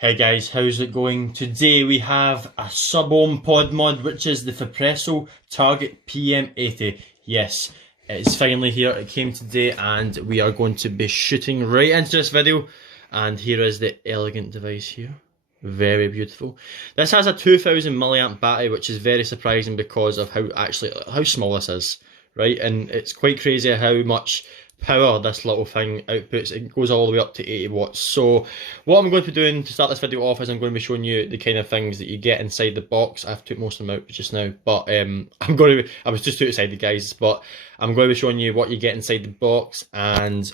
Hey guys, how's it going? Today we have a sub-ohm pod mod, which is the VAPORESSO Target PM80. Yes, it's finally here, it came today, and we are going to be shooting right into this video. And here is the elegant device here. Very beautiful. This has a 2000 milliamp battery, which is very surprising because of how small this is, right? And it's quite crazy how much power this little thing outputs. It goes all the way up to 80 watts. So what I'm going to be doing to start this video off is I'm going to be showing you the kind of things that you get inside the box. I've took most of them out just now, but I was just too excited guys, but I'm going to be showing you what you get inside the box and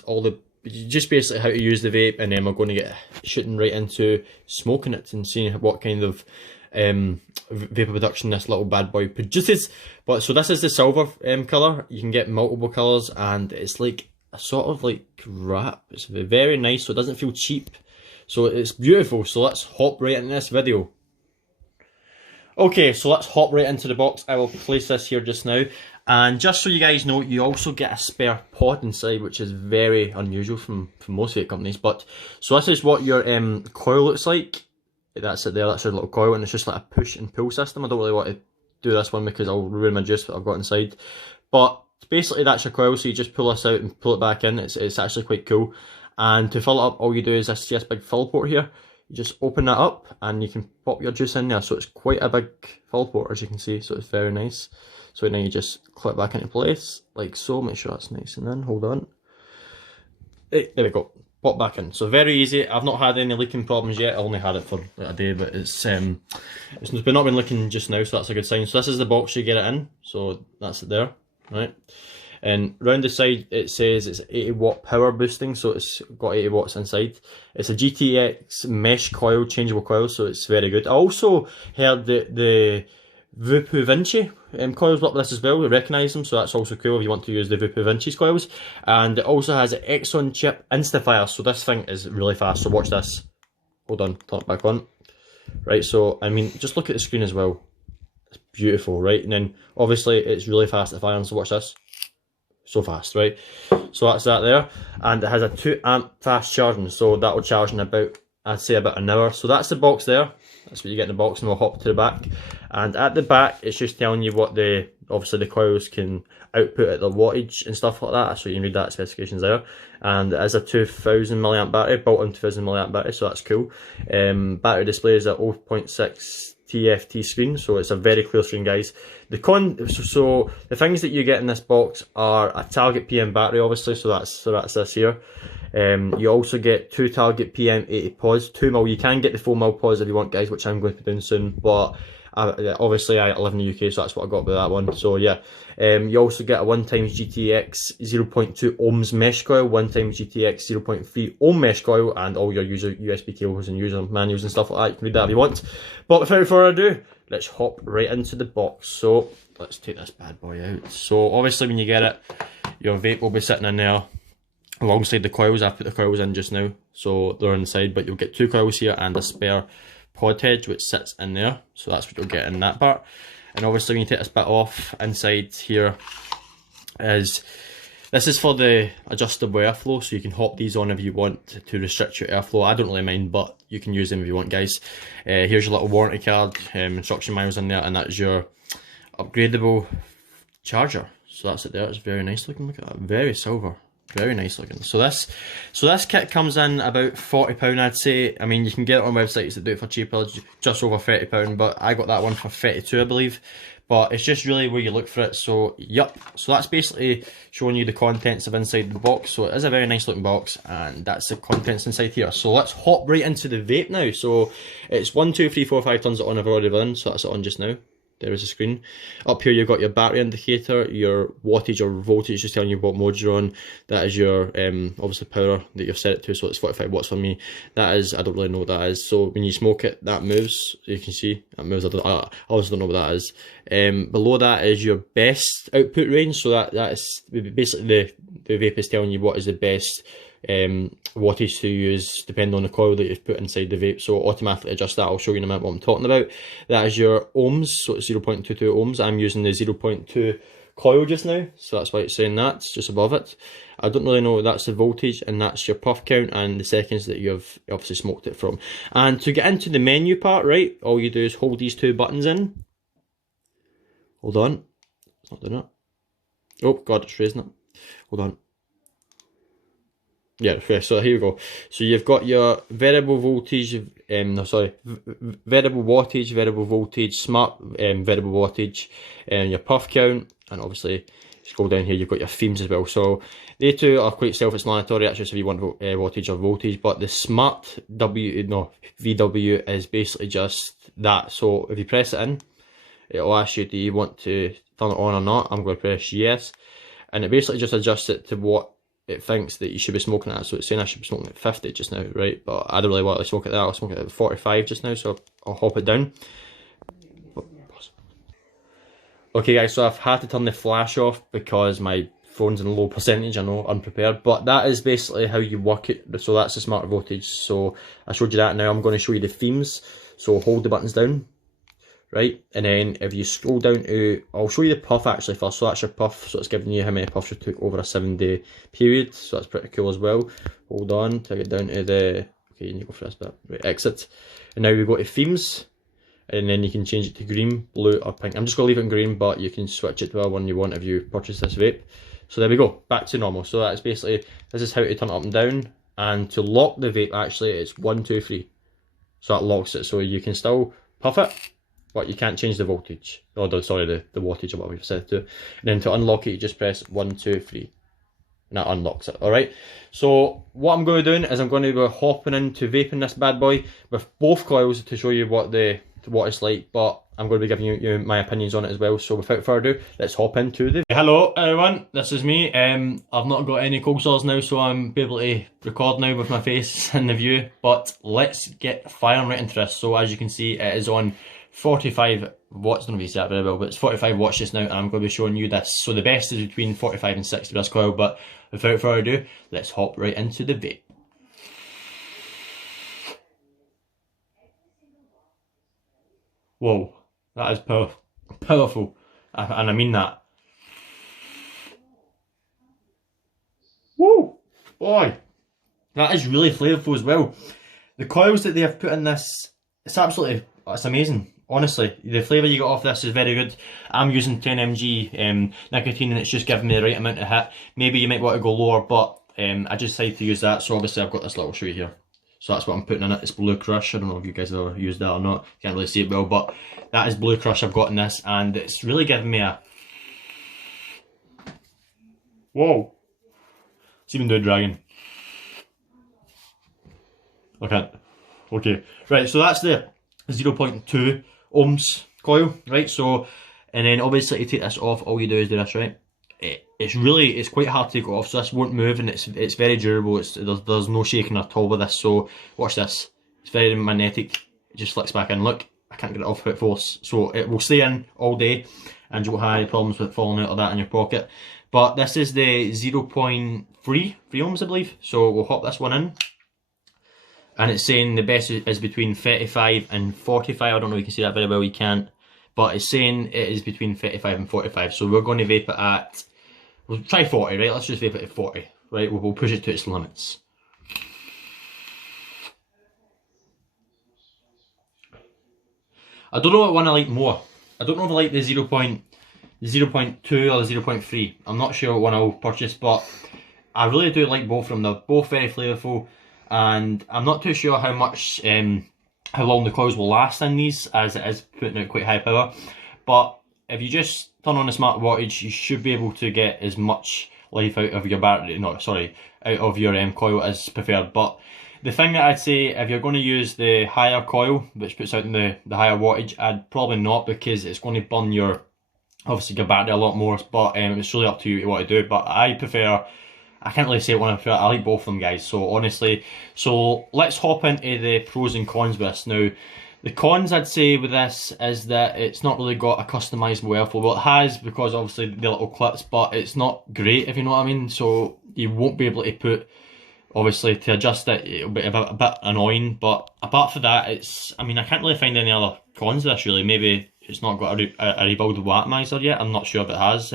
just basically how to use the vape, and then we're going to get shooting right into smoking it and seeing what kind of vapor production this little bad boy produces. But so this is the silver colour. You can get multiple colours, and it's like a sort of like wrap. It's very nice, so it doesn't feel cheap. So it's beautiful. So let's hop right into this video. Okay, so let's hop right into the box. I will place this here just now. And just so you guys know, you also get a spare pod inside, which is very unusual from most vape companies. But so this is what your coil looks like. That's it there, that's your little coil, and it's just like a push and pull system. I don't really want to do this one because I'll ruin my juice that I've got inside. But basically that's your coil, so you just pull this out and pull it back in. It's actually quite cool. And to fill it up, all you do is see this big fill port here. You just open that up and you can pop your juice in there. So it's quite a big fill port, as you can see, so it's very nice. So now you just clip back into place, like so. Make sure that's nice and then, hold on. There we go, pop back in. So very easy. I've not had any leaking problems yet. I only had it for a day, but it's not been leaking just now, so that's a good sign. So this is the box you get it in, so that's it there, right? And round the side it says it's 80 watt power boosting, so it's got 80 watts inside. It's a GTX mesh coil, changeable coil, so it's very good. I also heard that the VAPORESSO coils work with this as well. We recognise them, so that's also cool if you want to use the VAPORESSO coils. And it also has an Exxon chip Instafire, so this thing is really fast. So watch this. Hold on, turn it back on. Right, so I mean, just look at the screen as well. It's beautiful, right? And then obviously it's really fast at firing, so watch this. So fast, right? So that's that there. And it has a 2 amp fast charging, so that will charge in about, I'd say, about an hour. So that's the box there. That's what you get in the box, and we'll hop to the back. And at the back, it's just telling you what obviously the coils can output at the wattage and stuff like that. So you can read that specifications there. And it has a 2000 milliamp battery, built-in 2000 milliamp battery, so that's cool. Battery display is a 0.6 TFT screen, so it's a very clear screen, guys. So the things that you get in this box are a Target PM battery, obviously, so that's this here. You also get 2 Target PM80 pods, 2mm. You can get the 4mm pods if you want, guys, which I'm going to be doing soon, but obviously I live in the UK, so that's what I got with that one. So yeah, you also get a 1x GTX 0.2 ohms mesh coil, 1x GTX 0.3 ohm mesh coil, and all your user USB cables and user manuals and stuff like that. You can read that if you want. But without further ado, let's hop right into the box. So let's take this bad boy out. So obviously when you get it, your vape will be sitting in there alongside the coils. I've put the coils in just now, so they're on the side, but you'll get 2 coils here and a spare pod head which sits in there, so that's what you'll get in that part. And obviously when you take this bit off, inside here this is for the adjustable airflow, so you can hop these on if you want to restrict your airflow. I don't really mind, but you can use them if you want, guys. Here's your little warranty card, instruction manuals in there, and that's your upgradable charger. So that's it there. It's very nice looking. Look at that, very silver. Very nice looking. So this kit comes in about £40, I'd say. I mean, you can get it on websites that do it for cheaper, just over £30, but I got that one for 32, I believe. But it's just really where you look for it. So yep, so that's basically showing you the contents of inside the box. So it is a very nice looking box, and that's the contents inside here. So let's hop right into the vape now. So it's 1, 2, 3, 4, 5 tons on I've already done, so that's it on just now. There is a screen. Up here you've got your battery indicator, your wattage or voltage, just telling you what mode you're on. That is your obviously power that you've set it to, so it's 45 watts for me. That is, I don't really know what that is. So when you smoke it, that moves. You can see that moves. I also don't know what that is. Below that is your best output range. So that is basically the vape is telling you what is the best wattage to use depending on the coil that you've put inside the vape, so automatically adjust that. I'll show you in a minute what I'm talking about. That is your ohms, so it's 0.22 ohms. I'm using the 0.2 coil just now, so that's why it's saying that's just above it. I don't really know, that's the voltage and that's your puff count and the seconds that you've obviously smoked it from. And to get into the menu part, right, all you do is hold these two buttons in. Hold on, it's not doing it. Oh god, it's raising it. Hold on. Yeah, okay, so here we go. So you've got your variable voltage, variable wattage, variable voltage, smart variable wattage, and your puff count, and obviously scroll down here, you've got your themes as well. So they two are quite self-explanatory actually, so if you want wattage or voltage, but the smart VW is basically just that. So if you press it in, it'll ask you, do you want to turn it on or not? I'm going to press yes, and it basically just adjusts it to what it thinks that you should be smoking at. So it's saying I should be smoking at 50 just now, right? But I don't really want to smoke at that. I'll smoke at 45 just now, so I'll hop it down. Okay guys, so I've had to turn the flash off because my phone's in low percentage, I know, unprepared, but that is basically how you work it. So that's the smart voltage. So I showed you that. Now I'm going to show you the themes. So hold the buttons down, right, and then if you scroll down to, I'll show you the puff actually first. So that's your puff, so it's giving you how many puffs you took over a 7-day period, so that's pretty cool as well. Hold on, take it down to the, okay, you need to go for this bit, right, exit, and now we go to themes, and then you can change it to green, blue or pink. I'm just going to leave it in green, but you can switch it to a one you want if you purchase this vape. So there we go, back to normal. So that's basically, this is how to turn it up and down, and to lock the vape actually it's 1, 2, 3, so that locks it, so you can still puff it, but you can't change the voltage, oh sorry, the wattage or whatever you've set it to. And then to unlock it, you just press 1, 2, 3, and that unlocks it. Alright, so what I'm going to be doing is I'm going to be hopping into vaping this bad boy with both coils to show you what it's like, but I'm going to be giving you my opinions on it as well. So without further ado, let's hop into the... Hello everyone, this is me. I've not got any cold sores now, so I'm able to record now with my face in the view, but let's get firing right into this. So as you can see, it is on 45 watts, I don't know if you see that very well, but it's 45 watts just now, and I'm going to be showing you this. So the best is between 45 and 60 for this coil, but without further ado, let's hop right into the vape. Whoa, that is powerful, and I mean that. Whoa, boy, that is really flavourful as well. The coils that they have put in this, it's amazing. Honestly, the flavour you get off this is very good. I'm using 10 mg nicotine, and it's just giving me the right amount of hit. Maybe you might want to go lower, but I just decided to use that. So obviously I've got this little shoe here. So that's what I'm putting in it. It's Blue Crush. I don't know if you guys have ever used that or not. Can't really see it well, but that is Blue Crush I've got in this, and it's really giving me a... Whoa! Let's even do a dragon. Okay. Okay. Right, so that's the 0.2 ohms coil, right? So, and then obviously to take this off, all you do is do this, right? It's quite hard to take it off, so this won't move, and it's very durable. There's no shaking at all with this. So watch this, it's very magnetic. It just flicks back in. Look, I can't get it off without force, so it will stay in all day, and you won't have any problems with falling out of that in your pocket. But this is the 0.3 ohms, I believe. So we'll hop this one in, and it's saying the best is between 35 and 45. I don't know if you can see that very well, you can't. But it's saying it is between 35 and 45. So we're going to vape it at, we'll try 40, right? Let's just vape it at 40, right? We'll push it to its limits. I don't know what one I like more. I don't know if I like the 0.2 or the 0.3. I'm not sure what one I'll purchase, but I really do like both of them. They're both very flavourful, and I'm not too sure how much... how long the coils will last in these, as it is putting out quite high power. But if you just turn on the smart wattage, you should be able to get as much life out of your battery, out of your coil as preferred. But the thing that I'd say, if you're going to use the higher coil, which puts out the higher wattage, I'd probably not, because it's going to burn your battery a lot more. But it's really up to you what to do. But I prefer, I can't really say what I prefer. I like both of them, guys. So honestly, so let's hop into the pros and cons with this. Now, the cons I'd say with this is that it's not really got a customizable airflow. Well, it has, because obviously the little clips, but it's not great, if you know what I mean. So you won't be able to put, obviously to adjust it, it'll be a bit annoying. But apart from that, it's, I mean, I can't really find any other cons to this really. Maybe it's not got a rebuild atomizer yet. I'm not sure if it has,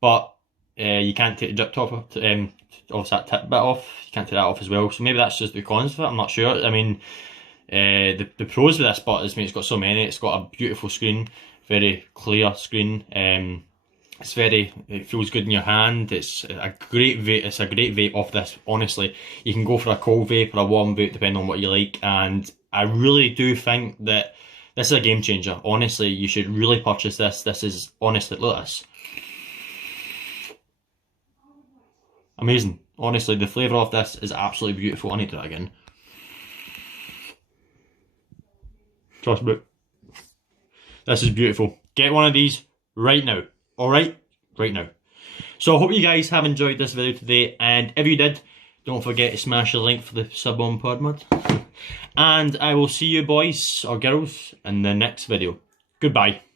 but you can't take the drip top off, obviously that tip bit off. You can't take that off as well. So maybe that's just the cons of it. I'm not sure. I mean, the pros with this bot is, it's got so many. It's got a beautiful screen, very clear screen. It feels good in your hand. It's a great vape. It's a great vape off this. Honestly, you can go for a cold vape or a warm vape depending on what you like. And I really do think that this is a game changer. Honestly, you should really purchase this. This is, honestly, look at this. Amazing. Honestly, the flavour of this is absolutely beautiful. I need to do that again. Trust me. This is beautiful. Get one of these right now. Alright? Right now. So I hope you guys have enjoyed this video today, and if you did, don't forget to smash the link for the sub on pod mod. And I will see you boys or girls in the next video. Goodbye.